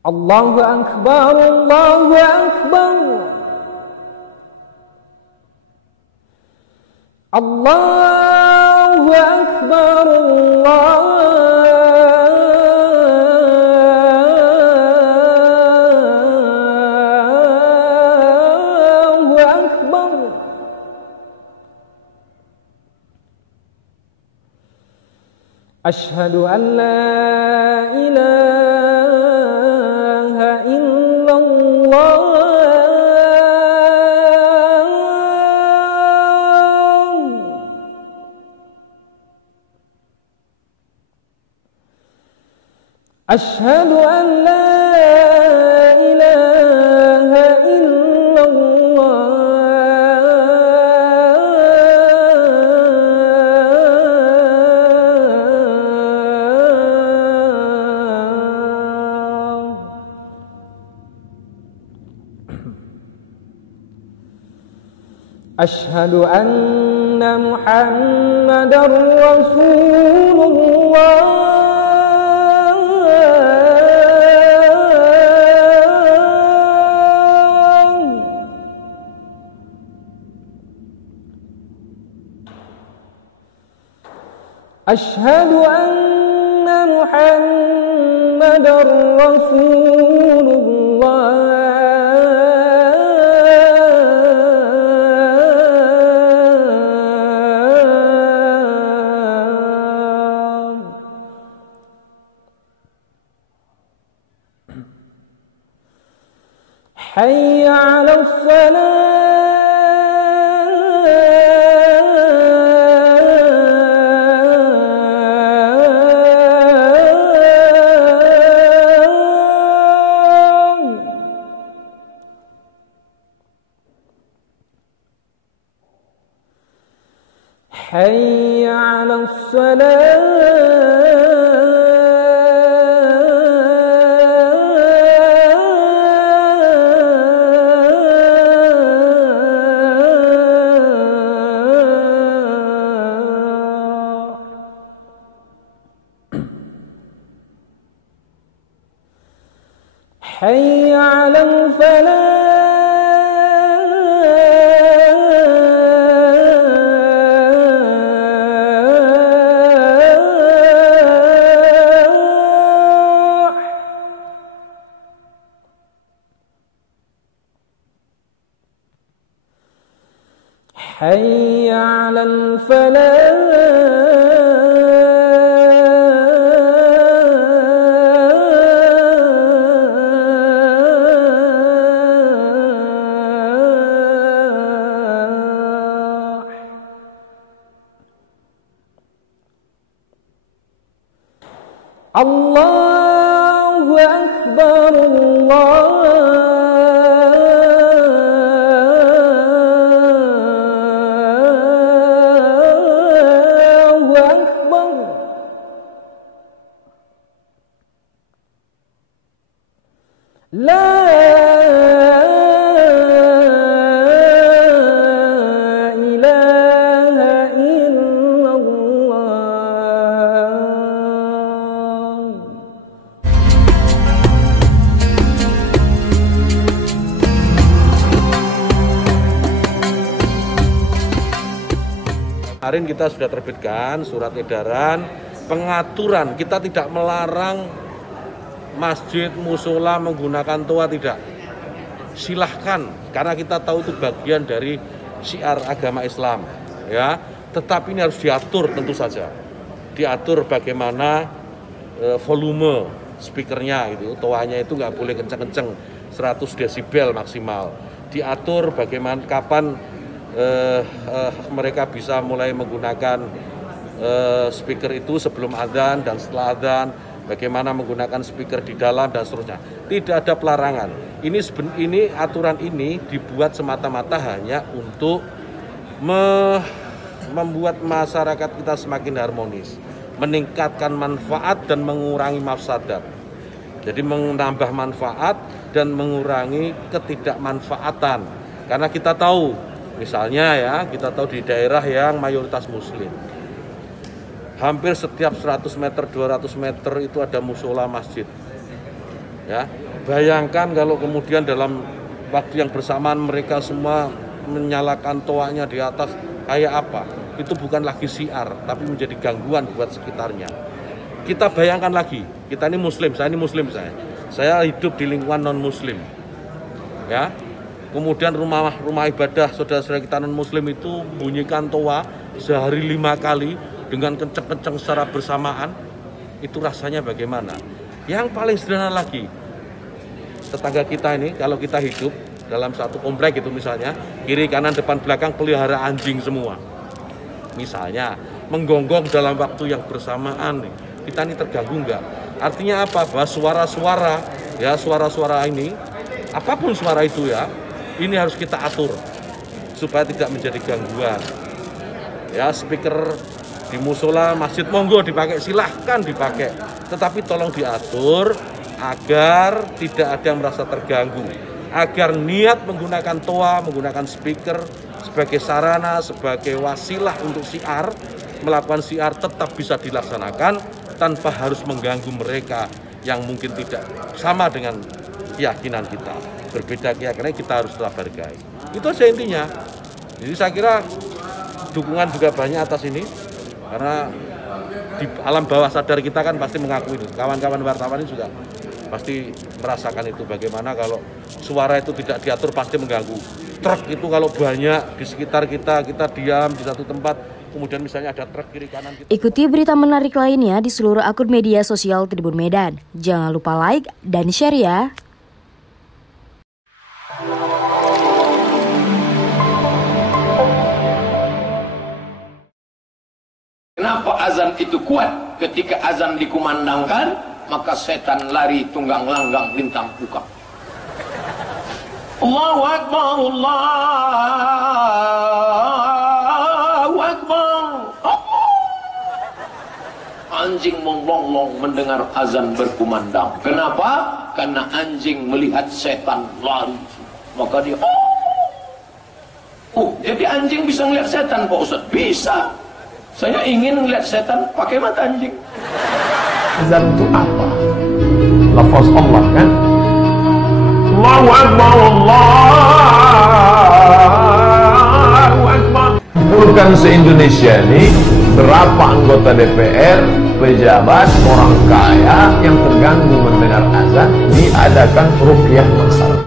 Allahu Akbar, Allahu Akbar. Allahu Akbar, Allahu Akbar. Asyhadu an la ilaha illallah. Asyhadu an la ilaha illallah. Asyhadu anna Muhammadar Rasulullah. Asyhadu anna Muhammadar Rasulullah. Hayya 'alas salah. Hayya 'alas salah. Hayya 'alal falah. حي على الفلاح. الله أكبر، لا إله إلا الله. Kemarin kita sudah terbitkan surat edaran pengaturan, kita tidak melarang masjid, musola menggunakan toa, tidak. Silahkan, karena kita tahu itu bagian dari syiar agama Islam, ya. Tetapi ini harus diatur, tentu saja. Diatur bagaimana volume speakernya, gitu. Toanya itu nggak boleh kenceng-kenceng, 100 desibel maksimal. Diatur bagaimana kapan mereka bisa mulai menggunakan speaker itu sebelum adzan dan setelah adzan. Bagaimana menggunakan speaker di dalam dan seterusnya. Tidak ada pelarangan. Ini aturan ini dibuat semata-mata hanya untuk membuat masyarakat kita semakin harmonis, meningkatkan manfaat dan mengurangi mafsadat. Jadi menambah manfaat dan mengurangi ketidakmanfaatan. Karena kita tahu, misalnya ya, kita tahu di daerah yang mayoritas muslim, hampir setiap 100 meter, 200 meter itu ada musola masjid. Ya, Bayangkan kalau kemudian dalam waktu yang bersamaan mereka semua menyalakan toanya di atas, kayak apa? Itu bukan lagi syiar, tapi menjadi gangguan buat sekitarnya. Kita bayangkan lagi, kita ini muslim, saya ini muslim, saya hidup di lingkungan non muslim, ya. Kemudian rumah ibadah saudara-saudara kita non muslim itu bunyikan toa sehari 5 kali dengan kenceng-kenceng secara bersamaan, itu rasanya bagaimana? Yang paling sederhana lagi, tetangga kita ini kalau kita hidup dalam satu komplek itu misalnya, kiri kanan depan belakang pelihara anjing semua. Misalnya menggonggong dalam waktu yang bersamaan nih, kita ini terganggu enggak? Artinya apa? Bahwa suara-suara ini, apapun suara itu ya, ini harus kita atur supaya tidak menjadi gangguan. Ya, speaker di musola, masjid monggo dipakai, silahkan dipakai, tetapi tolong diatur agar tidak ada yang merasa terganggu, agar niat menggunakan toa, menggunakan speaker sebagai sarana, sebagai wasilah untuk syiar, melakukan syiar tetap bisa dilaksanakan tanpa harus mengganggu mereka yang mungkin tidak sama dengan keyakinan kita. Berbeda keyakinan, kita harus tetap hargai. Itu saja intinya. Jadi saya kira dukungan juga banyak atas ini, karena di alam bawah sadar kita kan pasti mengakui itu. Kawan-kawan wartawan ini juga pasti merasakan itu, bagaimana kalau suara itu tidak diatur pasti mengganggu. Truk itu kalau banyak di sekitar kita diam di satu tempat, kemudian misalnya ada truk kiri kanan. Ikuti berita menarik lainnya di seluruh akun media sosial Tribun Medan. Jangan lupa like dan share ya. Kenapa azan itu kuat? Ketika azan dikumandangkan, maka setan lari tunggang langgang lintang buka. Allahu Akbar, Allahu Akbar. Anjing menglonglong mendengar azan berkumandang. Kenapa? Karena anjing melihat setan lari. Maka dia, jadi anjing bisa melihat setan, Pak Ustaz? Bisa. Saya ingin melihat setan pakai mata anjing. Azan itu apa? Lafaz Allah kan? Allahu Akbar, Allahu Akbar. Bukan se-Indonesia ini berapa anggota DPR, pejabat, orang kaya yang terganggu mendengar azan, diadakan ruqyah masal.